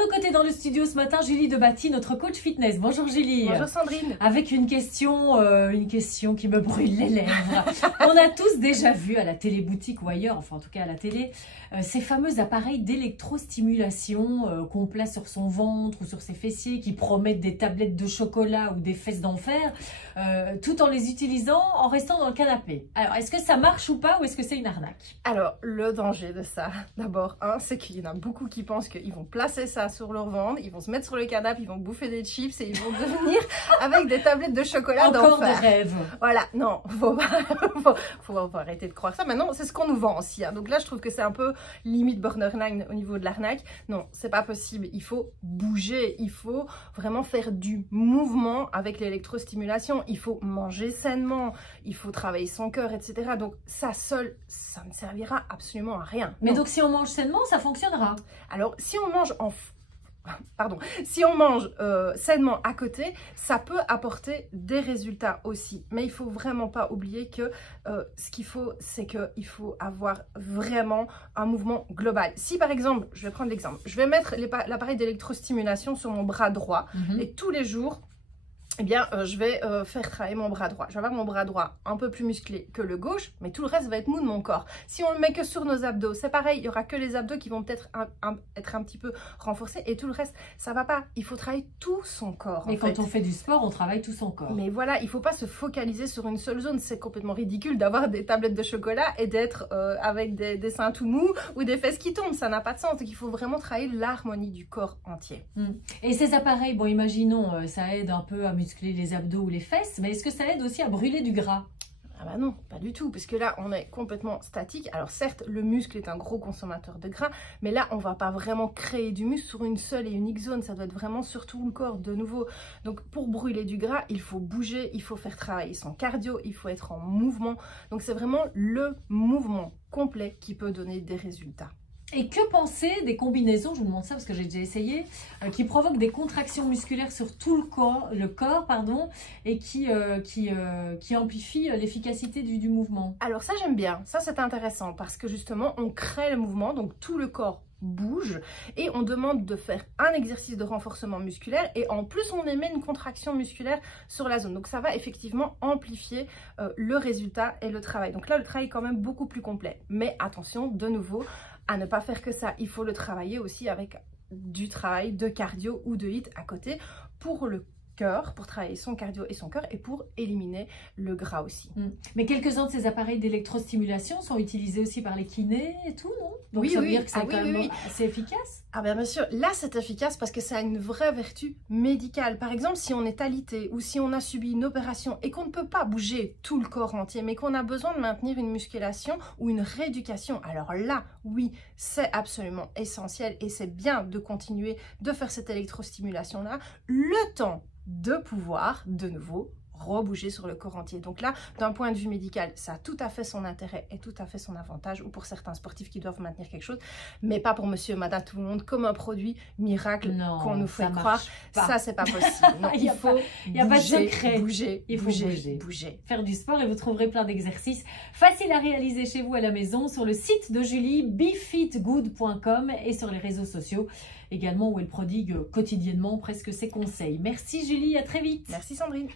nos côtés dans le studio ce matin, Julie Debatty, notre coach fitness. Bonjour Julie. Bonjour Sandrine. Avec une question qui me brûle les lèvres. On a tous déjà vu à la téléboutique ou ailleurs, enfin en tout cas à la télé, ces fameux appareils d'électrostimulation qu'on place sur son ventre ou sur ses fessiers, qui promettent des tablettes de chocolat ou des fesses d'enfer, tout en les utilisant en restant dans le canapé. Alors, est-ce que ça marche ou pas, ou est-ce que c'est une arnaque? Alors, le danger de ça, d'abord, c'est qu'il y en a beaucoup qui pensent qu'ils vont placer ça sur leur ventre, ils vont se mettre sur le canapé, ils vont bouffer des chips et ils vont devenir avec des tablettes de chocolat d'enfer. Encore des rêves. Voilà, non, faut arrêter de croire ça. Maintenant, c'est ce qu'on nous vend aussi. Donc là, je trouve que c'est un peu limite borderline au niveau de l'arnaque. Non, c'est pas possible. Il faut bouger, il faut vraiment faire du mouvement avec l'électrostimulation. Il faut manger sainement, il faut travailler son cœur, etc. Donc ça seul, ça ne servira absolument à rien. Mais non. donc si on mange sainement, ça fonctionnera. Alors, si on mange si on mange sainement à côté, ça peut apporter des résultats aussi. Mais il faut vraiment pas oublier que ce qu'il faut, c'est qu'il faut avoir vraiment un mouvement global. Si par exemple, je vais prendre l'exemple, je vais mettre l'appareil d'électrostimulation sur mon bras droit et tous les jours, eh bien, je vais faire travailler mon bras droit. Je vais avoir mon bras droit un peu plus musclé que le gauche, mais tout le reste va être mou de mon corps. Si on le met que sur nos abdos, c'est pareil, il n'y aura que les abdos qui vont peut-être être un petit peu renforcés et tout le reste, ça va pas. Il faut travailler tout son corps. Mais quand on fait du sport, on travaille tout son corps. Mais voilà, il faut pas se focaliser sur une seule zone. C'est complètement ridicule d'avoir des tablettes de chocolat et d'être avec des seins tout mous ou des fesses qui tombent. Ça n'a pas de sens. Donc, il faut vraiment travailler l'harmonie du corps entier. Et ces appareils, bon, imaginons, ça aide un peu à muscler les abdos ou les fesses, mais est-ce que ça aide aussi à brûler du gras? Ah bah non, pas du tout, parce que là, on est complètement statique. Alors certes, le muscle est un gros consommateur de gras, mais là, on va pas vraiment créer du muscle sur une seule et unique zone. Ça doit être vraiment sur tout le corps, de nouveau. Donc pour brûler du gras, il faut bouger, il faut faire travailler son cardio, il faut être en mouvement. Donc c'est vraiment le mouvement complet qui peut donner des résultats. Et que penser des combinaisons, je vous demande ça parce que j'ai déjà essayé, qui provoquent des contractions musculaires sur tout le corps et qui amplifient l'efficacité du mouvement? Alors ça, j'aime bien. Ça, c'est intéressant parce que justement, on crée le mouvement, donc tout le corps bouge et on demande de faire un exercice de renforcement musculaire et en plus on émet une contraction musculaire sur la zone. Donc ça va effectivement amplifier le résultat et le travail. Donc là, le travail est quand même beaucoup plus complet. Mais attention, de nouveau, à ne pas faire que ça. Il faut le travailler aussi avec du travail de cardio ou de HIIT à côté pour le cœur, pour travailler son cardio et son cœur et pour éliminer le gras aussi. Mais quelques-uns de ces appareils d'électrostimulation sont utilisés aussi par les kinés et tout, non? Donc oui, ça veut dire que c'est quand même assez efficace? Ah bien sûr, là c'est efficace parce que ça a une vraie vertu médicale. Par exemple, si on est alité ou si on a subi une opération et qu'on ne peut pas bouger tout le corps entier, mais qu'on a besoin de maintenir une musculation ou une rééducation, alors là, oui, c'est absolument essentiel et c'est bien de continuer de faire cette électrostimulation-là le temps de pouvoir de nouveau rebouger sur le corps entier. Donc là, d'un point de vue médical, ça a tout à fait son intérêt et tout à fait son avantage, ou pour certains sportifs qui doivent maintenir quelque chose, mais pas pour monsieur, madame, tout le monde, comme un produit miracle qu'on nous fait croire. Ça, c'est pas possible. Non, il faut bouger. Faire du sport et vous trouverez plein d'exercices faciles à réaliser chez vous à la maison sur le site de Julie, befitgood.com et sur les réseaux sociaux également où elle prodigue quotidiennement presque ses conseils. Merci Julie, à très vite. Merci Sandrine.